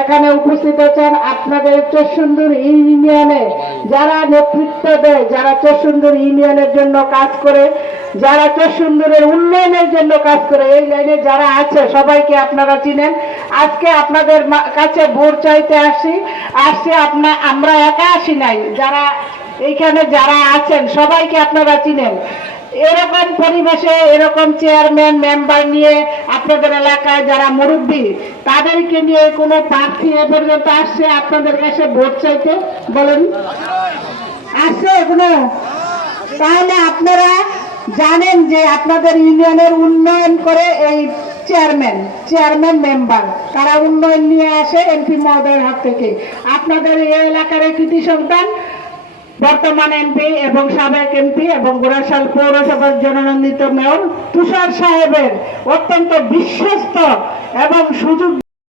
এখানে উপস্থিত আছেন আপনাদের চৌসুন্দর ইউনিয়নে যারা নেতৃত্ব দেয়, যারা চৌসুন্দর ইউনিয়নের জন্য কাজ করে, যারা চৌসুন্দরের উন্নয়নের জন্য কাজ করে, এই লাইনে যারা আছে, সবাইকে আপনারা চিনেন। আজকে আপনাদের কাছে ভোট চাইতে আসি। আসছে আপনা আমরা একা আসি নাই। যারা এইখানে যারা আছেন, সবাইকে আপনারা চিনেন। এরকম পরিবেশে, এরকম চেয়ারম্যান মেম্বার নিয়ে আপনাদের এলাকায় যারা মুরব্বী, তাদেরকে নিয়ে কোনো প্রার্থী এ পর্যন্ত আসছে? আপনাদের কাছে ভোট চাইতে বলেন। আসছে এগুলো তাহলে আপনারা জানেন যে আপনাদের ইউনিয়নের উন্নয়ন করে এই চেয়ারম্যান চেয়ারম্যান মেম্বার তারা উন্নয়ন নিয়ে আসে এমপি মহোদয়ের হাত থেকে। আপনাদের এই এলাকার কৃতি সন্তান বর্তমান এমপি এবং সাবেক এমপি এবং গোড়াশাল পৌরসভার জননন্দিত মেয়র তুষার সাহেবের অত্যন্ত বিশ্বস্ত এবং সুযোগ